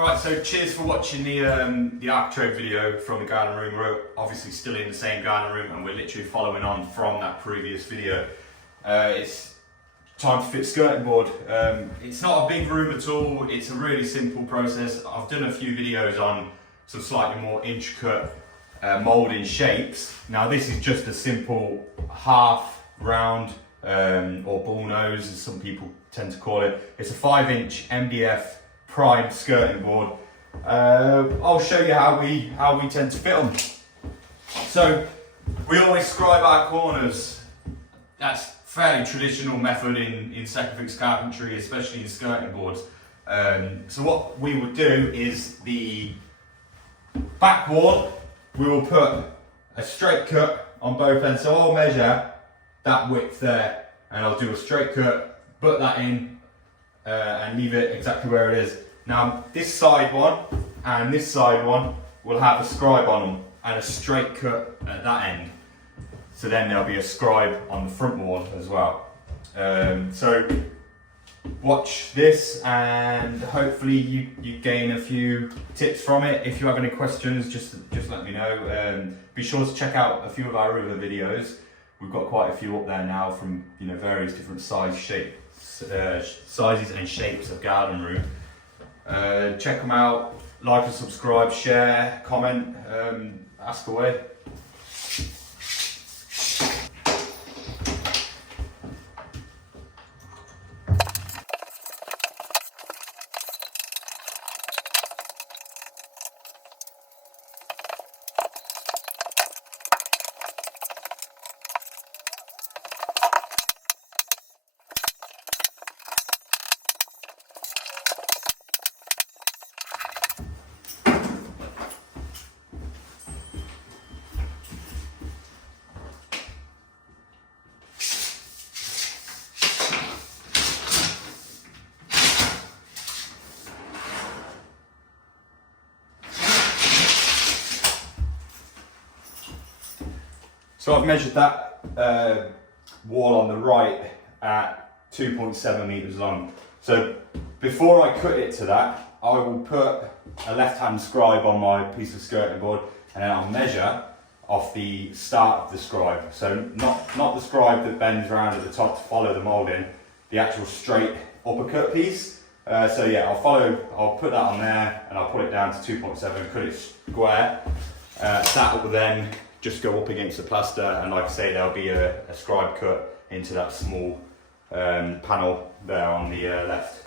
Alright, so cheers for watching the architrave video from the garden room. We're obviously still in the same garden room and we're literally following on from that previous video. It's time to fit skirting board. It's not a big room at all, it's a really simple process. I've done a few videos on some slightly more intricate moulding shapes. Now this is just a simple half round or bull nose as some people tend to call it. It's a 5-inch MDF prime skirting board. I'll show you how we tend to fit them. So we always scribe our corners. That's fairly traditional method in second fix carpentry, especially in skirting boards. So what we would do is the back wall, we will put a straight cut on both ends. So I'll measure that width there and I'll do a straight cut, put that in and leave it exactly where it is. Now this side one and this side one will have a scribe on them and a straight cut at that end. So then there'll be a scribe on the front wall as well. So watch this and hopefully you gain a few tips from it. If you have any questions, just let me know. Be sure to check out a few of our other videos. We've got quite a few up there now from various different sizes and shapes of garden room. Check them out, like and subscribe, share, comment, ask away. So I've measured that wall on the right at 2.7 meters long. So before I cut it to that, I will put a left-hand scribe on my piece of skirting board and then I'll measure off the start of the scribe. So not the scribe that bends around at the top to follow the moulding, the actual straight uppercut piece. So yeah, I'll put that on there and I'll put it down to 2.7, cut it square. That will then just go up against the plaster, and like I say, there'll be a scribe cut into that small panel there on the left.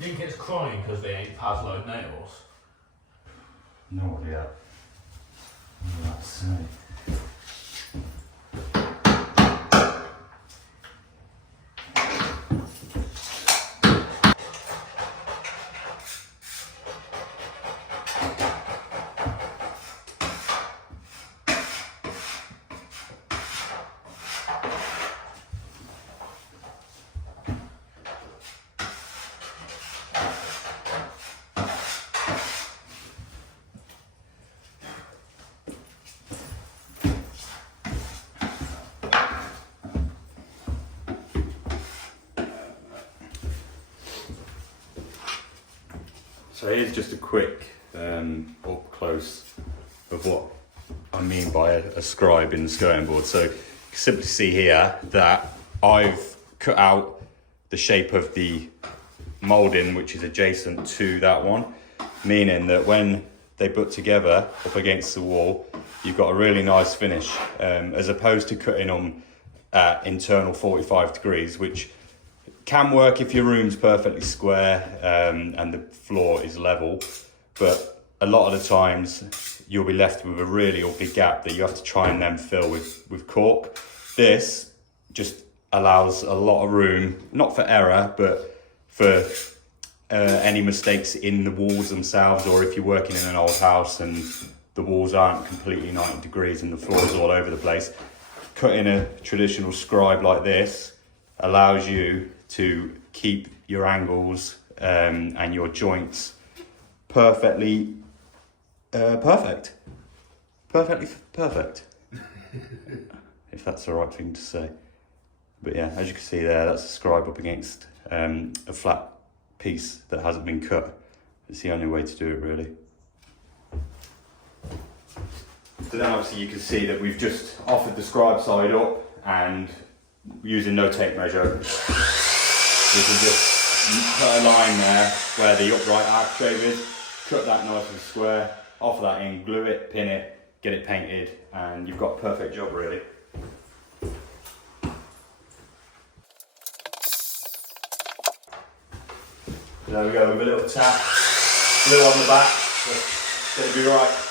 You think it's crying because they ain't Paslow nails? No idea. Let's see. So here's just a quick up close of what I mean by a scribe in the skirting board. So you can simply see here that I've cut out the shape of the moulding which is adjacent to that one, meaning that when they put together up against the wall, you've got a really nice finish, as opposed to cutting them at internal 45 degrees, which can work if your room's perfectly square and the floor is level, but a lot of the times you'll be left with a really ugly gap that you have to try and then fill with cork. This just allows a lot of room, not for error, but for any mistakes in the walls themselves, or if you're working in an old house and the walls aren't completely 90 degrees and the floor is all over the place. Cutting a traditional scribe like this allows you to keep your angles and your joints perfectly perfect. Perfectly perfect. If that's the right thing to say. But yeah, as you can see there, that's a scribe up against a flat piece that hasn't been cut. It's the only way to do it, really. So then obviously you can see that we've just offered the scribe side up, and using no tape measure, we can just put a line there where the upright architrave is, cut that nice and square, offer that in, glue it, pin it, get it painted, and you've got a perfect job, really. There we go, with a little tap, glue on the back, it's going to be right.